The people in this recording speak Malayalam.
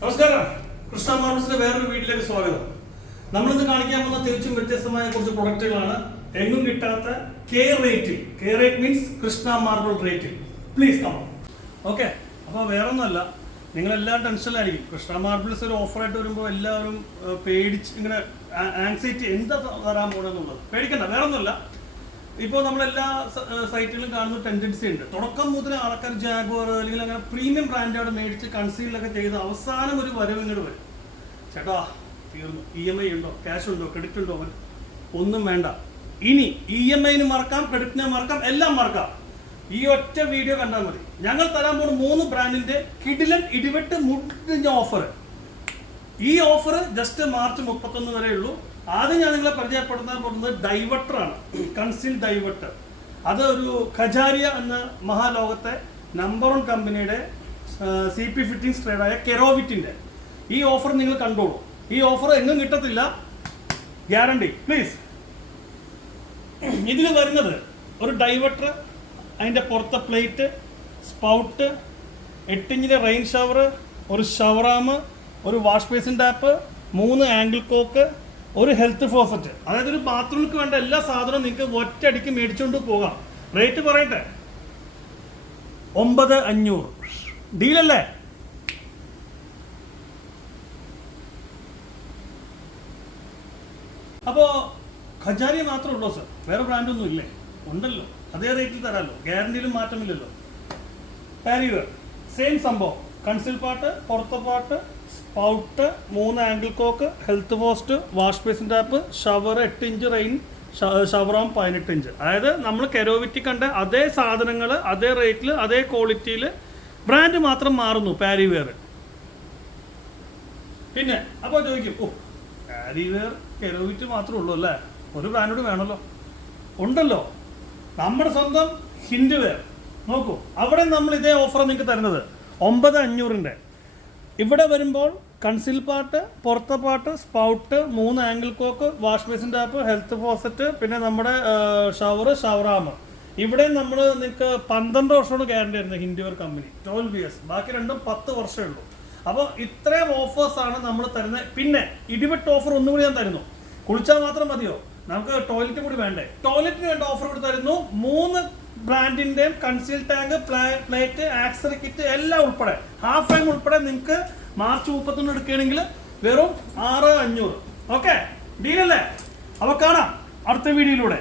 നമസ്കാരം, കൃഷ്ണ മാർബിൾസിന്റെ വേറൊരു വീട്ടിലേക്ക് സ്വാഗതം. നമ്മളിന്ന് കാണിക്കാൻ പോകുന്ന തികച്ചും വ്യത്യസ്തമായ കുറച്ച് പ്രൊഡക്റ്റുകളാണ്. എങ്ങും കിട്ടാത്ത കെ റേറ്റിൽ. K rate means Krishna marble റേറ്റിൽ. Please come. ഓക്കെ, അപ്പോൾ വേറൊന്നുമല്ല, നിങ്ങളെല്ലാം ടെൻഷനിലായിരിക്കും. കൃഷ്ണ മാർബിൾസ് ഒരു ഓഫറായിട്ട് വരുമ്പോൾ എല്ലാവരും പേടിച്ച് ഇങ്ങനെ ആൻസൈറ്റി എന്താ തരാൻ പോകണമെന്നുള്ളത്. പേടിക്കണ്ട, വേറൊന്നുമല്ല. ഇപ്പോൾ നമ്മളെല്ലാ സൈറ്റുകളിലും കാണുന്ന ടെൻഡൻസി ഉണ്ട്. തുടക്കം മുതൽ ആൾക്കാർ ജാഗ്വാർ അല്ലെങ്കിൽ അങ്ങനെ പ്രീമിയം ബ്രാൻഡാണ് മേടിച്ച് കൺസീലൊക്കെ ചെയ്ത് അവസാനം ഒരു വരവ് ഇങ്ങോട്ട് വരും. ചേട്ടാ തീർന്നു, EMI ഉണ്ടോ, ക്യാഷ് ഉണ്ടോ, ക്രെഡിറ്റ് ഉണ്ടോ, ഒന്നും വേണ്ട. ഇനി EMIന് മറക്കാം, ക്രെഡിറ്റിനെ മറക്കാം, എല്ലാം മറക്കാം. ഈ ഒറ്റ വീഡിയോ കണ്ടാൽ മതി. ഞങ്ങൾ തരാൻ പോകുന്ന 3 ബ്രാൻഡിന്റെ കിടിലൻ ഇടിവെട്ട് മുട്ടിഞ്ഞ ഓഫർ. ഈ ഓഫർ ജസ്റ്റ് മാർച്ച് 31 വരെ ഉള്ളൂ. ആദ്യം ഞാൻ നിങ്ങളെ പരിചയപ്പെടുത്താൻ പോകുന്നത് ഡൈവട്ടറാണ്, കൺസീൽ ഡൈവട്ടർ. അത് ഒരു ഖജാരിയ എന്ന മഹാലോകത്തെ നമ്പർ 1 കമ്പനിയുടെ CP ഫിറ്റിംഗ്സ് ട്രേഡായ കെറോവിറ്റിന്റെ ഈ ഓഫർ നിങ്ങൾ കണ്ടോളൂ. ഈ ഓഫർ എങ്ങും കിട്ടത്തില്ല, ഗ്യാരണ്ടി. പ്ലീസ്, ഇതിൽ വരുന്നത് ഒരു ഡൈവട്ടർ, അതിൻ്റെ പുറത്തെ പ്ലേറ്റ്, സ്പൗട്ട്, 8 ഇഞ്ചിൻ്റെ റെയിൻ ഷവർ, ഒരു ഷവറാം, ഒരു wash basin tap, 3 angle coke, ഒരു ഹെൽത്ത് ഫോസറ്റ്. അതായത് ഒരു ബാത്റൂമിലേക്ക് വേണ്ട എല്ലാ സാധനവും നിങ്ങൾക്ക് ഒറ്റയടിക്ക് മേടിച്ചുകൊണ്ട് പോകാം. റേറ്റ് പറയട്ടെ, 9500. ഡീലല്ലേ? അപ്പോൾ ഖജാരിയ മാത്രമേ ഉള്ളൂ സർ, വേറെ ബ്രാൻഡൊന്നും ഇല്ലേ? ഉണ്ടല്ലോ, അതേ റേറ്റിൽ തരാമല്ലോ, ഗ്യാരണ്ടിയിലും മാറ്റമില്ലല്ലോ. പാരിവർ സെയിം സംഭവം, കൺസിൽ പാട്ട്, പുറത്തെ part, spout, 3 angle cock, health post, wash basin tap, shower 8 inch rain ഷവറാം 18 ഇഞ്ച്. അതായത് നമ്മൾ കെറോവിറ്റി കണ്ട അതേ സാധനങ്ങൾ, അതേ റേറ്റിൽ, അതേ ക്വാളിറ്റിയിൽ, ബ്രാൻഡ് മാത്രം മാറുന്നു. പാരിവെയർ. പിന്നെ അപ്പോൾ ചോദിക്കും, ഓ പാരിവെയർ കെറോവിറ്റി മാത്രമേ ഉള്ളൂ അല്ലേ, ഒരു ബ്രാൻഡോട് വേണമല്ലോ. ഉണ്ടല്ലോ, നമ്മുടെ സ്വന്തം ഹിൻഡ്വെയർ. നോക്കൂ, അവിടെ നമ്മൾ ഇതേ ഓഫർ നിങ്ങൾക്ക് തരുന്നത് 9500. ഇവിടെ വരുമ്പോൾ കൺസിൽ പാട്ട്, പുറത്തെ part, spout, 3 angle coke, wash basin tap, health faucet, പിന്നെ നമ്മുടെ ഷവറാം. ഇവിടെ നമ്മൾ നിങ്ങൾക്ക് 12 വർഷമാണ് ഗ്യാരണ്ടി വരുന്നത് ഹിൻഡ്വെയർ കമ്പനി, 12 years. ബാക്കി രണ്ടും 10 വർഷമേ ഉള്ളൂ. അപ്പോൾ ഇത്രയും ഓഫേഴ്സാണ് നമ്മൾ തരുന്നത്. പിന്നെ ഇടിവെട്ട് ഓഫർ ഒന്നും കൂടി ഞാൻ തരുന്നു. കുളിച്ചാൽ മാത്രം മതിയോ, നമുക്ക് ടോയ്ലറ്റ് കൂടി വേണ്ടേ? ടോയ്ലറ്റിന് വേണ്ട ഓഫർ കൂടി തരുന്നു. 3 ബ്രാൻഡിന്റെയും conceal tank, plate, accessory kit എല്ലാം ഉൾപ്പെടെ, ഹാഫ് ഫ്രെയിം ഉൾപ്പെടെ നിങ്ങൾക്ക് മാർച്ച് 31 എടുക്കുകയാണെങ്കിൽ വെറും 6500. ഓക്കെ, ഡീലല്ലേ? അപ്പോൾ കാണാം അടുത്ത വീഡിയോയിലൂടെ.